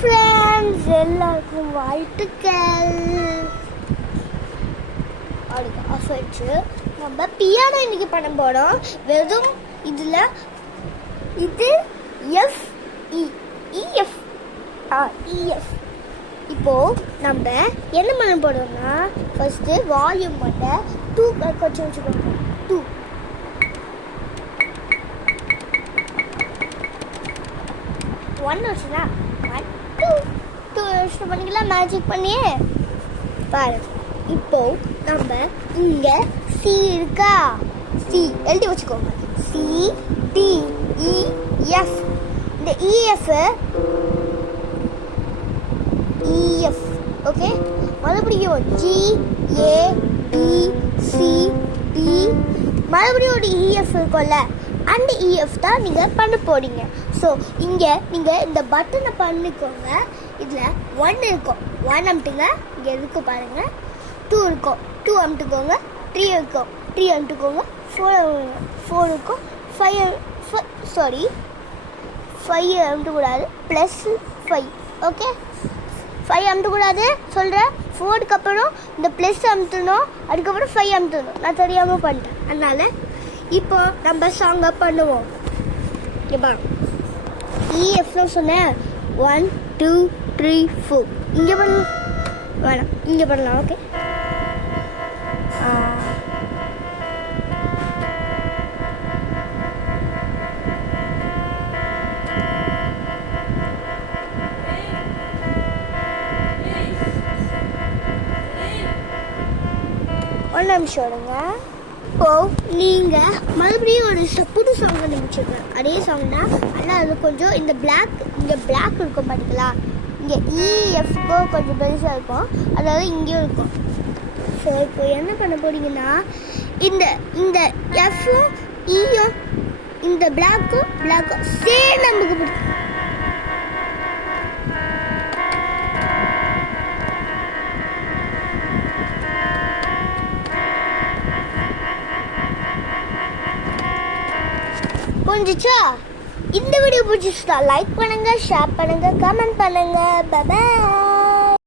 Friends, எல்லாருக்கும் வாழ்த்துக்கள். அதுக்கு ஆஃபர்ச்சு நம்ம பியானோ இன்னைக்கு பண்ண போகிறோம். வெறும் இதில் இது எஃப் இஎஃப் இஎஃப். இப்போது நம்ம என்ன பண்ண போகிறோம்னா, ஃபஸ்ட்டு வால்யூம் மட்டும் 2 கொஞ்சம் வச்சுக்கோங்க. 2 1 வச்சுனா 1 2 2 வச்சு பண்ணிக்கலாம். மேஜிக் பண்ணியே பாரு. இப்போ நம்ம இங்க சி இருக்கா, சி எழுதி வச்சுக்கோங்க. C D E F. இந்த இஎஃப் இஎஃப் ஓகே. மறுபடியும் G A B C D, மறுபடியும் ஒரு இஎஃப் இருக்கும்ல, அந்த இஎஃப் தான் நீங்கள் பண்ண போறீங்க. ஸோ இங்கே நீங்கள் இந்த பட்டனை பண்ணிக்கோங்க. இதில் 1 இருக்கும், 1 அமுட்டுங்க. இங்கே இருக்கும் பாருங்கள். 2 இருக்கும், 2 அமுட்டுக்கோங்க. 3 இருக்கும், 3 அமுட்டுக்கோங்க. 4 இருக்கும், 5 அமுட்டக்கூடாது. +5 ஓகே. 5 அமுட்டக்கூடாது சொல்கிறேன். 4க்கு அப்புறம் இந்த ப்ளஸ் அமுத்தணும், அதுக்கப்புறம் 5 அமுத்தணும். நான் தெரியாமல் பண்ணிட்டேன். அதனால் இப்போ நம்ம சாங்கை பண்ணுவோம். இப்போ இஎஃப்லாம் சொன்னேன். 1 2 3 4 இங்கே பண்ண வேணாம், இங்கே பண்ணலாம். ஓகே. ஒரு நிமிஷம் விடுங்க. இப்போது நீங்கள் மறுபடியும் ஒரு புது சாங் கண்டுபிடிச்சிருக்கேன். அதே சாங் தான். ஆனால் அது கொஞ்சம் இந்த இங்கே பிளாக் இருக்கும் பார்த்தீங்களா, இங்கே இஎஃப்கோ கொஞ்சம் பெருசாக இருக்கும், அதாவது இங்கேயும் இருக்கும். ஸோ இப்போ என்ன பண்ண போறீங்கன்னா, இந்த எஃப்பும் இயும் இந்த பிளாக்கும் சேம் நமக்கு பிடிக்கும். புரிஞ்சிச்சா? இந்த வீடியோ பிடிச்சிச்சுன்னா லைக் பண்ணுங்க, ஷேர் பண்ணுங்க, கமெண்ட் பண்ணுங்க. பை.